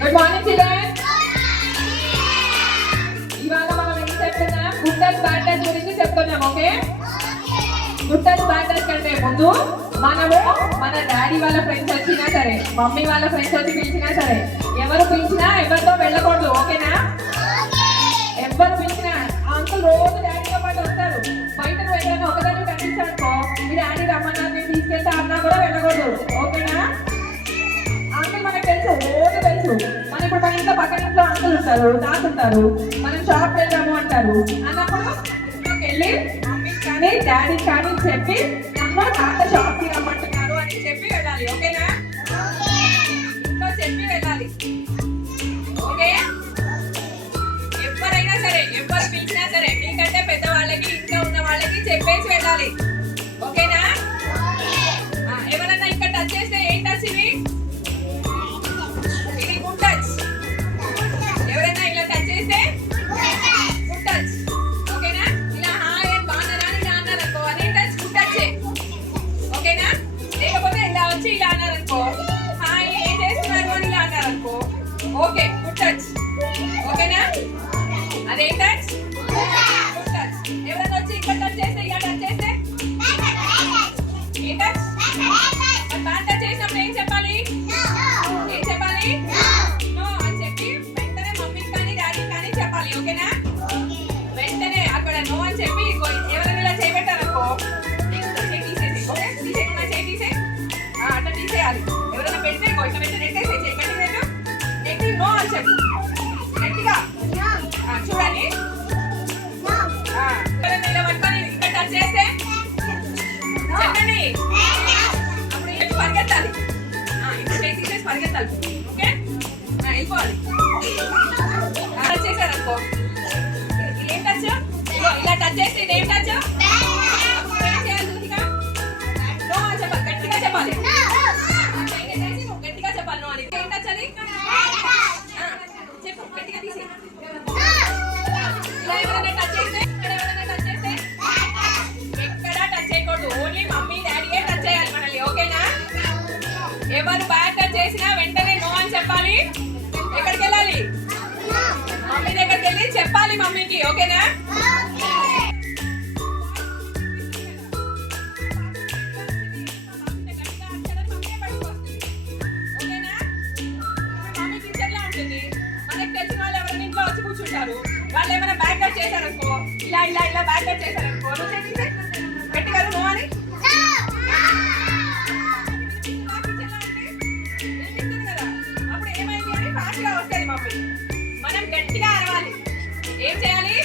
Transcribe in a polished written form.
Good morning children. ఇవాళ మనం ఏం చెప్తున్నాం? గుడ్ టచ్ బ్యాడ్ టచ్ గురించి చెప్తున్నాం. Okay, good touch bad touch కంటే ముందు మనము మన డాడీ వాళ్ళ ఫ్రెండ్స్ వచ్చినా సరే, మమ్మీ వాళ్ళ ఫ్రెండ్స్ వచ్చి పిలిచినా సరే, ఎవరు పిలిచినా ఎవరితో వెళ్ళకూడదు. ఓకేనా? ఎవరు పిలిచినా అంకుల్ రోజు డాడీతో పాటు వస్తారు. బయట నువ్వు ఎక్కడైనా ఒకదాన్ని కనిపించాడుకో, మీ డాడీ రమ్మన్నారు నేను తీసుకెళ్తా అన్నా కూడా వెళ్ళకూడదు. ఓకేనా? అంకుల్ మనకు తెలుసు, రోజు తెలుసు. మన ఇప్పుడు మన ఇంట్లో పక్కన ఇంట్లో అంకుల్ ఉంటారు, తాతుంటారు. మనం షాప్ వెళ్దాము అంటారు అన్నప్పుడు ఇంట్లోకి వెళ్ళి మమ్మీ కానీ డాడీ కానీ చెప్పి అమ్మ తాత షాప్ కి రమ్మంటున్నారు అని చెప్పి వెళ్ళాలి. ఓకేనా? ఇంట్లో చెప్పి వెళ్ళాలి. ఓకే, ఎవరైనా సరే, ఎవరు పిలిచినా సరే మీకంటే పెద్దవాళ్ళకి, ఇంట్లో ఉన్న వాళ్ళకి చెప్పేసి వెళ్ళాలి. ఓకేనా? ఎవరన్నా ఇక్కడ టచ్ చేస్తే ఏం టచ్ ఇది? ఇది గుడ్ టచ్. ఎవరైనా ఇలా టచ్ చేస్తే గుడ్ టచ్. ఓకేనా? ఇలా హాయ్ బాగున్నారా అని ఇలా అన్నారనుకో, అదే టచ్, గుడ్ టచ్. ఓకేనా? లేకపోతే ఇలా వచ్చి ఇలా అన్నారనుకో, హాయ్ ఏం చేస్తున్నారు అని ఇలా అన్నారనుకో, ఓకే గుడ్ టచ్. ఓకేనా? అదే టచ్, గుడ్ టచ్. ఎవరైనా వచ్చి ఇక్కడ టచ్ చేస్తే, ఇలా టచ్ చేస్తే ఏ టచ్? బ్యాడ్ టచ్ చేసినప్పుడు ఏం చెప్పాలి? ఏం చెప్పాలి? నో అని చెప్పి వెంటనే మమ్మీకి కానీ డాడీ కానీ చెప్పాలి. ఓకేనా? వెంటనే అక్కడ నో అని చెప్పి ఎవరైనా ఇలా చేయబెట్టారనుకో, చేయి తీసేసి. ఓకే, తీసేయకుండా చేయి తీసే, అట్లా తీసేయాలి. ఎవరైనా పెడితే ఇట్లా పెట్టి నెట్టేసి చేయి పెట్టినట్టు నెట్టి నో అని చెప్పు గట్టిగా. చూడండి, ఎవరైనా ఇలా పట్టుకొని ఇక్కడ టచ్ చేస్తే చెప్పండి, అప్పుడు వెళ్ళి పరిగెత్తాలి. ఇప్పుడు చేయి తీసేసి పరిగెత్తాలి. ఓకే, వెళ్ళిపోవాలి. టచ్ చేశారనుకో, ఇదేం టచ్? ఇలా టచ్ చేస్తే ఇదేం టచ్? అప్పుడు ఏం చేయాలి? గట్టిగా నో అని చెప్పాలి, గట్టిగా చెప్పాలి. నువ్వు గట్టిగా చెప్పాలి నో అని. ఏం టచ్ అది? చెప్పు, గట్టిగా తీసి. ఇలా ఎవరైనా టచ్ చేస్తే, ఇక్కడ ఎవరైనా టచ్ చేస్తే ఎక్కడా టచ్ చేయకూడదు. ఓన్లీ మమ్మీ డాడీయే టచ్ చేయాలి మనల్ని. ఓకేనా? ఎవరు బ్యాడ్ టచ్ చేసినా వెంటనే నో అని చెప్పాలి. ఎక్కడికి వెళ్ళాలి? మమ్మీ దగ్గరికి వెళ్ళి చెప్పాలి మమ్మీకి. ఓకేనా? ఓకేనా? మమ్మీ టీచర్లా ఉంటుంది. మనకు తెలిసిన వాళ్ళు ఎవరైనా ఇంట్లో వచ్చి కూర్చుంటారు. వాళ్ళు ఏమైనా బ్యాడ్ టచ్ చేశారనుకో, ఇలా ఇలా ఇలా బ్యాడ్ టచ్ చేశారనుకో, నువ్వు గట్టిగా నో అని. అప్పుడు ఏమైంది అని ఫాస్ట్ గా వస్తుంది మమ్మీ. మనం గట్టిగా అరవాలి. ఏం చేయాలి?